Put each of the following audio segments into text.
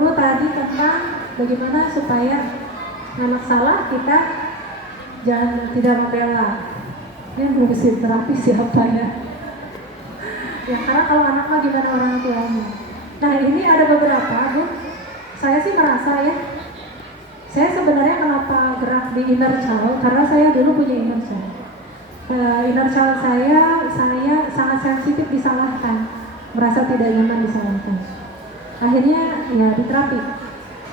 Tadi tentang bagaimana supaya anak salah kita tidak membela. Ini yang belum bisa terapi siapa ya? Ya karena kalau anak mah gimana orang tuanya. Nah ini ada beberapa, Bu. Saya sih merasa ya, saya sebenarnya kenapa gerak di inner child, karena saya dulu punya inner child. Inner child saya sangat sensitif disalahkan, merasa tidak nyaman disalahkan. Akhirnya ya diterapi.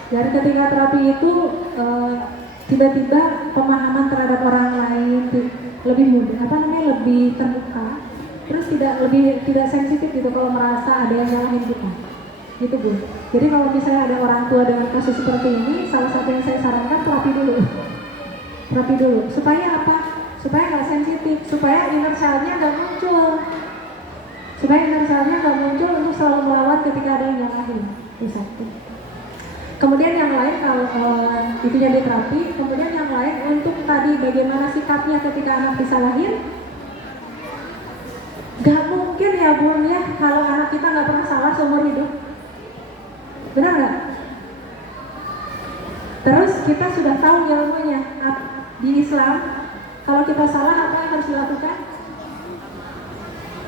Dari ketika terapi itu tiba-tiba pemahaman terhadap orang lain lebih mudah, lebih terbuka. Terus tidak sensitif gitu kalau merasa ada yang nyalahin kita. Gitu Bu. Jadi kalau misalnya ada orang tua dengan kasus seperti ini, salah satu yang saya sarankan terapi dulu. Terapi dulu. Supaya apa? Supaya nggak sensitif, supaya inner child-nya nggak muncul. Supaya inner child-nya nggak muncul untuk selalu melawan ketika ada yang nyalahin. Itu satu. Kemudian yang lain kalau itu jadi terapi, kemudian yang lain untuk tadi bagaimana sikapnya ketika anak disalahin. Gak mungkin ya Bun ya kalau anak kita nggak pernah salah seumur hidup. Benar nggak? Terus kita sudah tahu ilmunya di Islam, kalau kita salah apa yang harus dilakukan?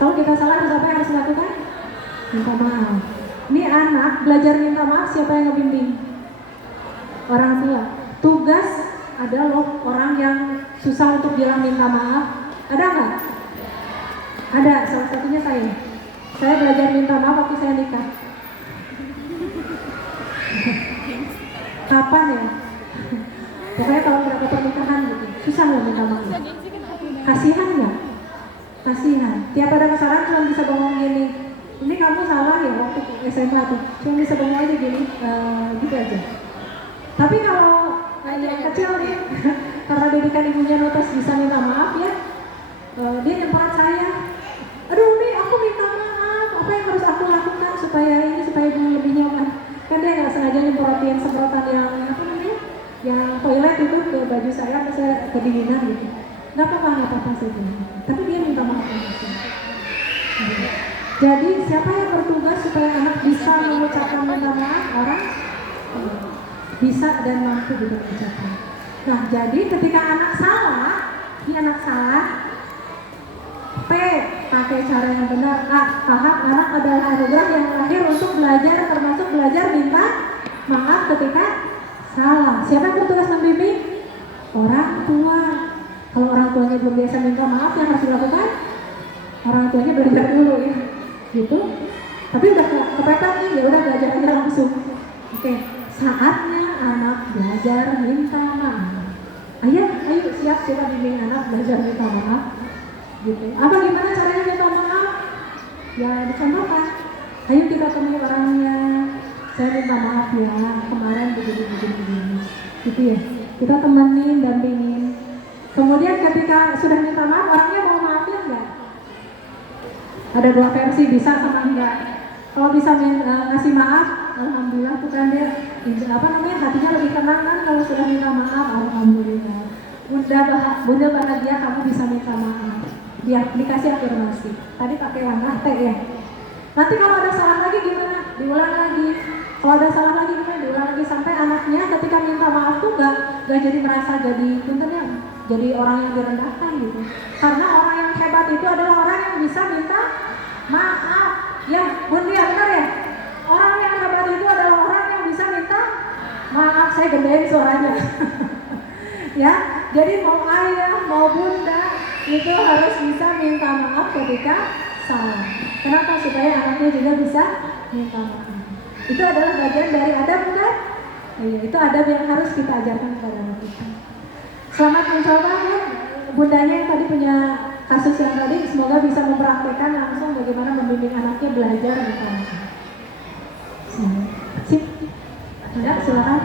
Kalau kita salah apa yang harus dilakukan? Minta maaf. Ini anak belajar minta maaf, siapa yang ngebimbing? Orang tua. Tugas ada loh orang yang susah untuk bilang minta maaf. Ada nggak? Ada, salah satunya saya. Saya belajar minta maaf waktu saya nikah. Kapan ya? Pokoknya kalau berapa pernikahan gitu, susah nggak minta maaf? Kasihan nggak? Kasihan. Tiap ada kesalahan cuma bisa bengong gini. Ini kamu salah ya waktu SMA tuh. Cuma bisa bengong aja gini, gitu aja. Tapi kalau yang kecil nih, karena didikan ibunya notas bisa minta maaf ya, dia nyemprot saya. Aduh nih aku minta maaf, apa yang harus aku lakukan supaya ibu lebih nyaman. Kan dia nggak sengaja nyemprotin semprotan yang toilet itu ke baju saya, saya kedinginan gitu. Nggak apa-apa sih itu. Tapi dia minta maaf. Jadi siapa yang bertugas supaya anak bisa mengucapkan minta maaf? Orang bisa dan mampu mengucapkan. Nah jadi ketika anak salah, pakai cara yang benar. Paham, anak adalah anugerah yang lahir untuk belajar, termasuk belajar minta maaf ketika salah. Siapa yang bertugas membimbing? Orang tua. Kalau orang tuanya belum biasa minta maaf, yang harus dilakukan? Orang tuanya belajar dulu ya, gitu. Tapi udah kepepet nih, ya udah belajar aja langsung. Oke, saatnya anak belajar minta maaf. Ayo siap coba bimbing anak belajar minta maaf. Gitu. Gimana caranya minta maaf? Ya dicontohkan. Ayo kita temui orangnya. Saya minta maaf ya, kemarin begini. Gitu ya. Kita temenin, dampingin. Kemudian ketika sudah minta maaf, orangnya mau maafin nggak? Ada dua versi, bisa sama enggak. Kalau bisa ngasih maaf, alhamdulillah tuh kan dia hatinya lebih tenang kan kalau sudah minta maaf, alhamdulillah. Bunda bahagia kamu bisa minta maaf. Dia dikasih afirmasi. Tadi pakai langkah T ya. Nanti kalau ada salah lagi gimana? Diulang lagi. Kalau ada salah lagi gimana? Diulang lagi sampai anaknya ketika minta maaf tuh gak jadi merasa jadi orang yang direndahkan gitu. Karena orang yang hebat itu adalah orang yang bisa minta maaf. Ya, Bunda benar ya? Orang yang hebat itu adalah orang yang bisa minta maaf. Saya gedein suaranya. Ya, jadi mau ayah, mau bunda itu harus bisa minta maaf ketika salah. Kenapa? Supaya anaknya juga bisa minta maaf. Itu adalah bagian dari adab, bukan? Iya, itu adab yang harus kita ajarkan kepada anak kita. Selamat mencoba ya, bundanya yang tadi punya kasus yang tadi, semoga bisa mempraktekkan langsung bagaimana membimbing anaknya belajar minta maaf. Sip, ya silakan.